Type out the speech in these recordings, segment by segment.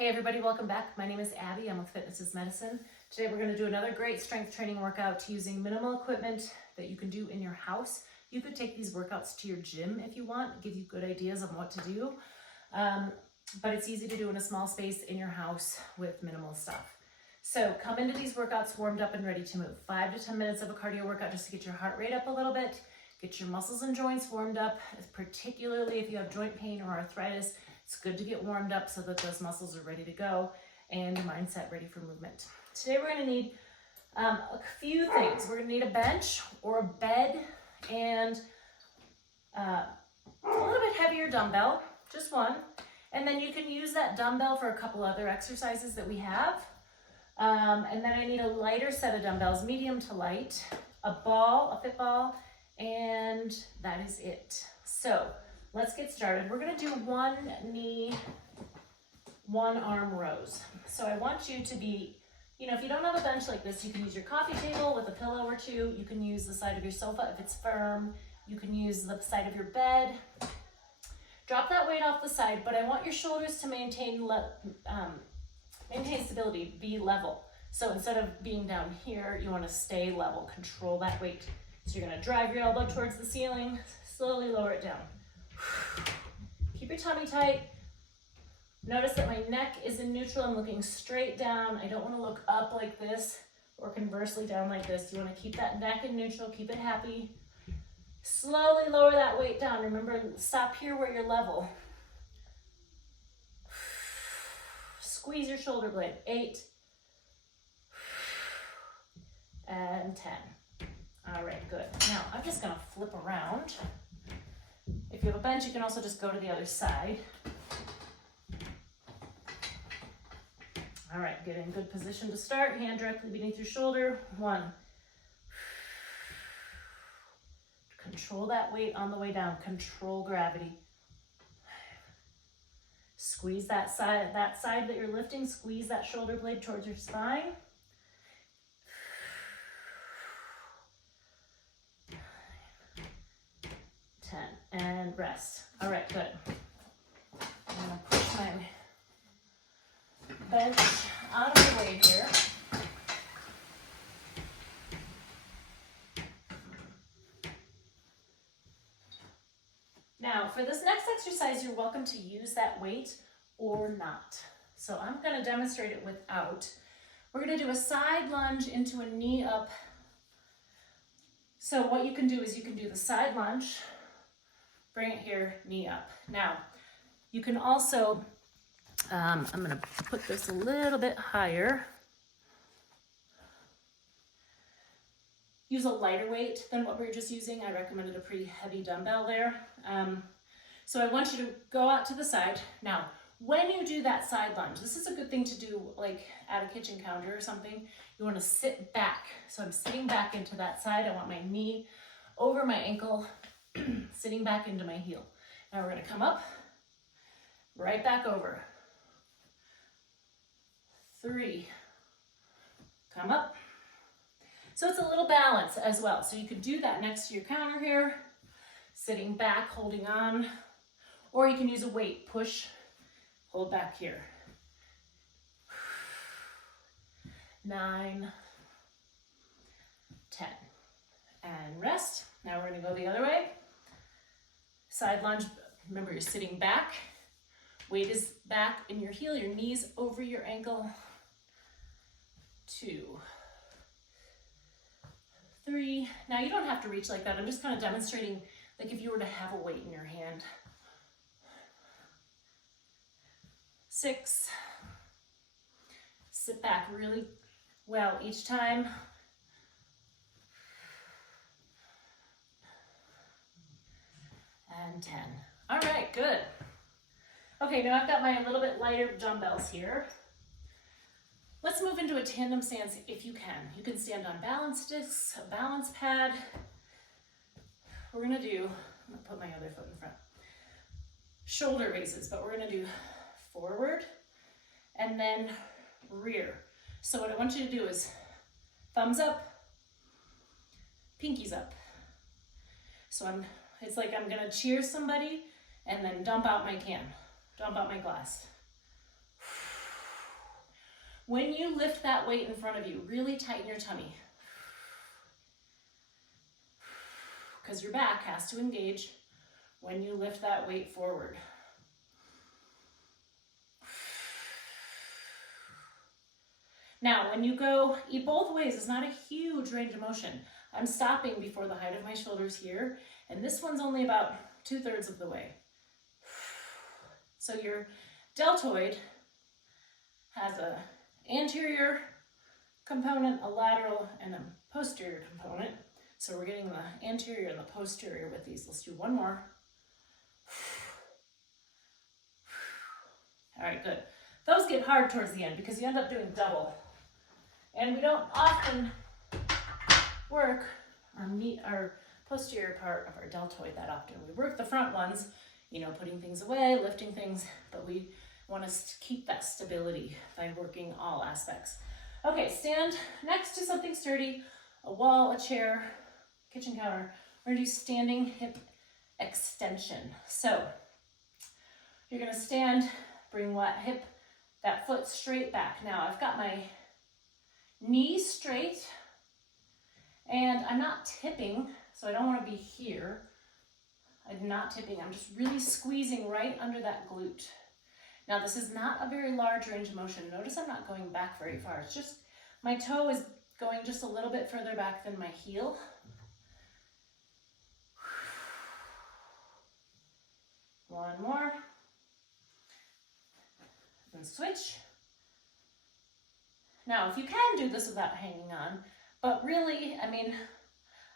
Hey everybody, welcome back. My name is Abby. I'm with Fitness is Medicine. Today we're going to do another great strength training workout using minimal equipment that you can do in your house. You could take these workouts to your gym if you want, give you good ideas on what to do. But it's easy to do in a small space in your house with minimal stuff. So come into these workouts warmed up and ready to move. 5 to 10 minutes of a cardio workout just to get your heart rate up a little bit, get your muscles and joints warmed up, particularly if you have joint pain or arthritis. It's good to get warmed up so that those muscles are ready to go and your mindset ready for movement. Today we're going to need a few things. We're going to need a bench or a bed and a little bit heavier dumbbell, just one. And then you can use that dumbbell for a couple other exercises that we have. And then I need a lighter set of dumbbells, medium to light, a ball, a fit ball, and that is it. So let's get started. We're gonna do one knee, one arm rows. So I want you to be, if you don't have a bench like this, you can use your coffee table with a pillow or two. You can use the side of your sofa if it's firm. You can use the side of your bed. Drop that weight off the side, but I want your shoulders to maintain stability, be level. So instead of being down here, you wanna stay level, control that weight. So you're gonna drive your elbow towards the ceiling, slowly lower it down. Keep your tummy tight. Notice that my neck is in neutral. I'm looking straight down. I don't want to look up like this or conversely down like this. You want to keep that neck in neutral, keep it happy. Slowly lower that weight down. Remember, stop here where you're level. Squeeze your shoulder blade. 8 and 10. All right, good. Now I'm just going to flip around. If you have a bench, you can also just go to the other side. All right, get in good position to start. Hand directly beneath your shoulder. 1. Control that weight on the way down. Control gravity. Squeeze that side that you're lifting. Squeeze that shoulder blade towards your spine. 10 and rest. All right, good. I'm gonna push my bench out of the way here. Now, for this next exercise, you're welcome to use that weight or not. So I'm gonna demonstrate it without. We're gonna do a side lunge into a knee up. So what you can do is you can do the side lunge, bring it here, knee up. Now, you can also, I'm gonna put this a little bit higher. Use a lighter weight than what we were just using. I recommended a pretty heavy dumbbell there. So I want you to go out to the side. Now, when you do that side lunge, this is a good thing to do like at a kitchen counter or something. You wanna sit back. So I'm sitting back into that side. I want my knee over my ankle, sitting back into my heel. Now we're gonna come up, right back over. 3, come up. So it's a little balance as well. So you could do that next to your counter here, sitting back, holding on, or you can use a weight, push, hold back here. 9, 10, and rest. Now we're gonna go the other way. Side lunge, remember you're sitting back, weight is back in your heel, your knees over your ankle. 2, 3, now you don't have to reach like that. I'm just kind of demonstrating like if you were to have a weight in your hand. 6, sit back really well each time. 10. All right, good. Okay, now I've got my little bit lighter dumbbells here. Let's move into a tandem stance if you can. You can stand on balance discs, a balance pad. I'm gonna put my other foot in front. Shoulder raises, but we're gonna do forward and then rear. So what I want you to do is thumbs up, pinkies up. So it's like I'm gonna cheer somebody and then dump out my can, dump out my glass. When you lift that weight in front of you, really tighten your tummy, because your back has to engage when you lift that weight forward. Now, when you go eat both ways, it's not a huge range of motion. I'm stopping before the height of my shoulders here, and this one's only about 2/3 of the way. So your deltoid has an anterior component, a lateral, and a posterior component. So we're getting the anterior and the posterior with these. Let's do one more. All right, good. Those get hard towards the end because you end up doing double. And we don't often work our posterior part of our deltoid that often. We work the front ones, you know, putting things away, lifting things, but we want to keep that stability by working all aspects. Okay, stand next to something sturdy, a wall, a chair, kitchen counter. We're gonna do standing hip extension. So you're gonna stand, bring that foot straight back. Now I've got my knees straight and I'm not tipping, so I don't want to be here. I'm not tipping, I'm just really squeezing right under that glute. Now this is not a very large range of motion. Notice I'm not going back very far. It's just my toe is going just a little bit further back than my heel. One more. And switch. Now, if you can do this without hanging on, but really, I mean,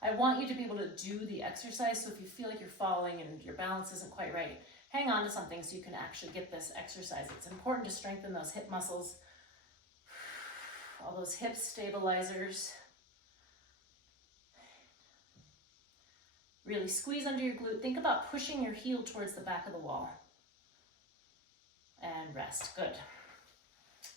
I want you to be able to do the exercise, so if you feel like you're falling and your balance isn't quite right, hang on to something so you can actually get this exercise. It's important to strengthen those hip muscles, all those hip stabilizers. Really squeeze under your glute. Think about pushing your heel towards the back of the wall. And rest, good.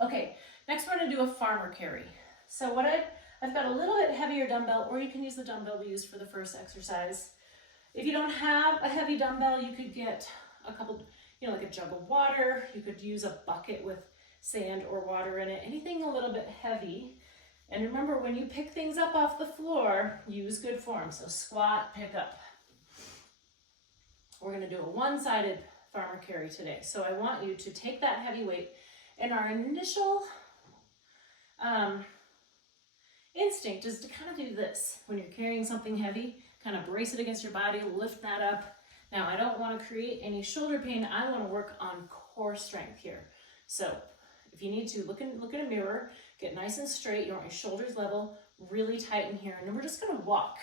Okay, next we're gonna do a farmer carry. So what I've got a little bit heavier dumbbell, or you can use the dumbbell we used for the first exercise. If you don't have a heavy dumbbell, you could get a couple, you know, like a jug of water. You could use a bucket with sand or water in it, anything a little bit heavy. And remember, when you pick things up off the floor, use good form. So squat, pick up. We're gonna do a one-sided farmer carry today. So I want you to take that heavy weight, and our initial instinct is to kind of do this. When you're carrying something heavy, kind of brace it against your body, lift that up. Now, I don't want to create any shoulder pain. I want to work on core strength here. So if you need to, look in a mirror, get nice and straight. You want your shoulders level, really tighten here. And then we're just going to walk.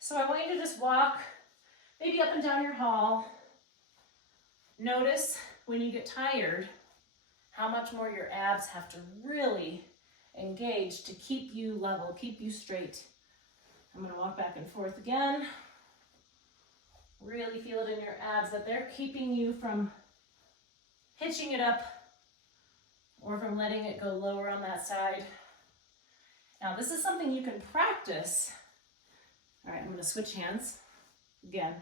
So I want you to just walk maybe up and down your hall. Notice when you get tired, how much more your abs have to really engage to keep you level, keep you straight. I'm going to walk back and forth again. Really feel it in your abs that they're keeping you from hitching it up or from letting it go lower on that side. Now this is something you can practice. All right, I'm going to switch hands. Again,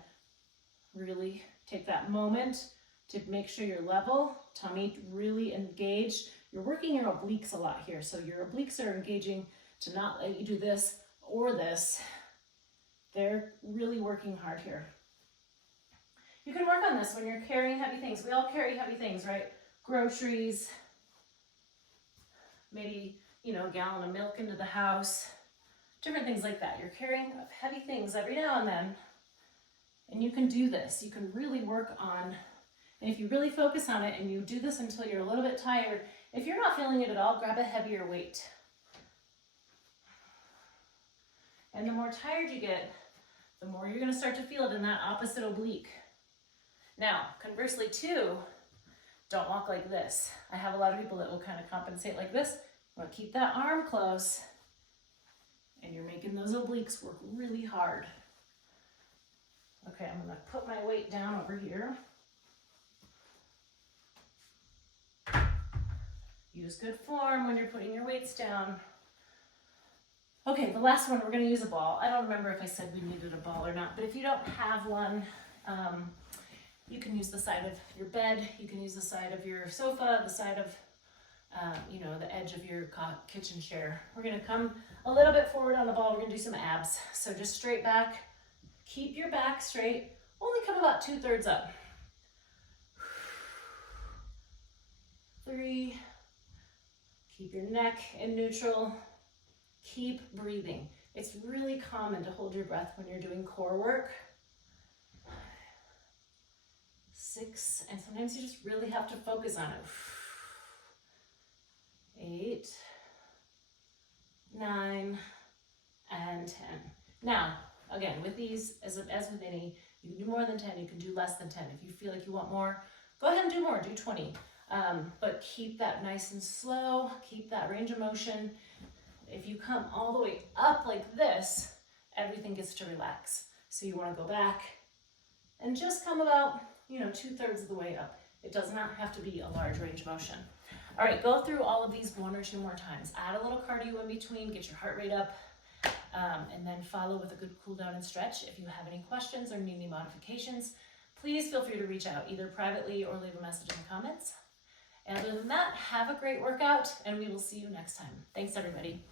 really take that moment to make sure you're level, tummy really engaged. You're working your obliques a lot here, so your obliques are engaging to not let you do this or this. They're really working hard here. You can work on this when you're carrying heavy things. We all carry heavy things, right? Groceries, maybe, you know, a gallon of milk into the house, different things like that. You're carrying heavy things every now and then, and you can do this. You can really work on, and if you really focus on it and you do this until you're a little bit tired, if you're not feeling it at all, grab a heavier weight. And the more tired you get, the more you're going to start to feel it in that opposite oblique. Now, conversely too, don't walk like this. I have a lot of people that will kind of compensate like this. Well, keep that arm close, and you're making those obliques work really hard. Okay, I'm going to put my weight down over here. Use good form when you're putting your weights down. Okay, the last one, we're going to use a ball. I don't remember if I said we needed a ball or not, but if you don't have one, you can use the side of your bed, you can use the side of your sofa, the side of you know, the edge of your kitchen chair. We're gonna come a little bit forward on the ball. We're gonna do some abs. So just straight back, keep your back straight, only come about 2/3 up. 3, keep your neck in neutral, keep breathing. It's really common to hold your breath when you're doing core work. 6, and sometimes you just really have to focus on it. 8, 9, and 10. Now, again, with these, as with any, you can do more than 10, you can do less than 10. If you feel like you want more, go ahead and do more, do 20. But keep that nice and slow, keep that range of motion. If you come all the way up like this, everything gets to relax. So you want to go back and just come about, you know, 2/3 of the way up. It does not have to be a large range of motion. All right, go through all of these 1 or 2 more times. Add a little cardio in between, get your heart rate up, and then follow with a good cool down and stretch. If you have any questions or need any modifications, please feel free to reach out either privately or leave a message in the comments. And other than that, have a great workout, and we will see you next time. Thanks, everybody.